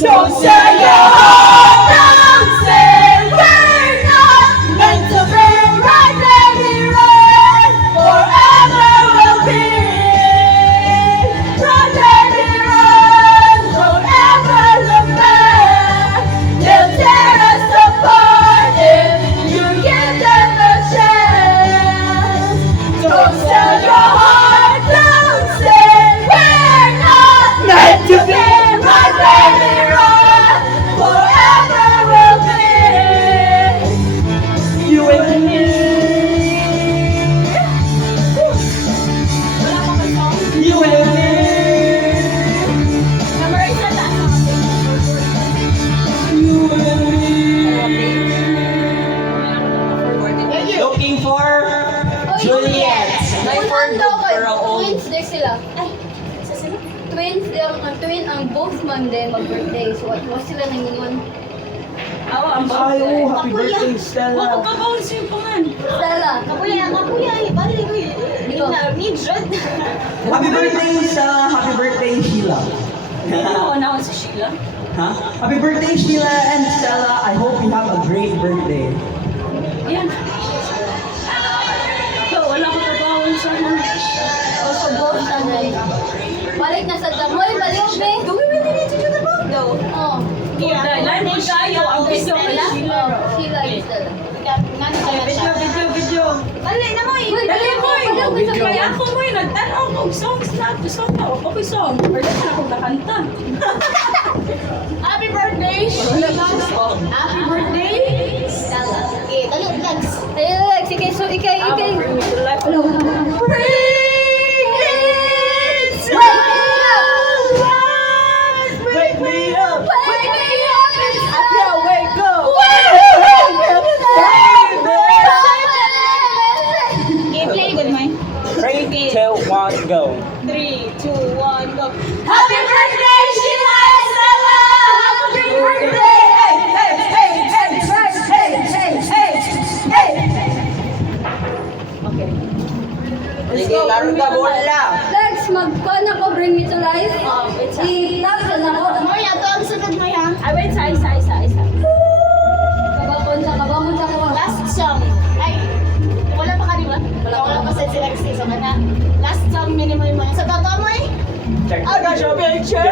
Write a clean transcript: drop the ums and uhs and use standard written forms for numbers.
Don't say your heart, don't say we're not meant to be. Right, baby, right, forever will be. Right, baby, right, don't ever look back. They'll tear us apart if you give them a chance. Don't sell your heart, don't say we're not meant to be. Right, baby, right, forever will be. You and me. You and me. Memorize na tayo. You and me. Looking for Juliet. Twins day sila. Ay, twins day ang both Monday mag-birthday. So, was sila nangingon. Ay, oh, happy birthday, Stella. Stella. Kapuya, balik ko yun. Ikaw. Need shot. Happy birthday, Stella. Happy birthday, Sheila. Huh? Happy birthday, Sheila and Stella. I hope you have a great birthday. Also, both Sunday. Balik na sa damoy, baliw, be. Do we really need to do the vlog though? Oh. Yeah. Oh, Sheila and Stella. Video. Balik na mo eh. Uy, baliw mo, baliw mo sa kaya. Happy birthday, Sheila. Happy birthday, Stella. Okay, dali, vlogs. Ayun, Lex, sige, so ikay. Wake me up. Wake me up and I can't wake up. Okay, play good, May. 3, 2, 1, go. 3, 2, 1, go. Happy birthday, Sheila and Stella. Happy birthday. Sige, laro ka bola. Lex, mag-con ako, bring me to life. I-tap na ako. Moy, ato ang sunod mo yan. Kabamon sa ako. Last song. Ay, wala pa ka, di ba? Wala pa sa sila so na. Last song, minimum mo. Sa totoo mo eh? I got your picture.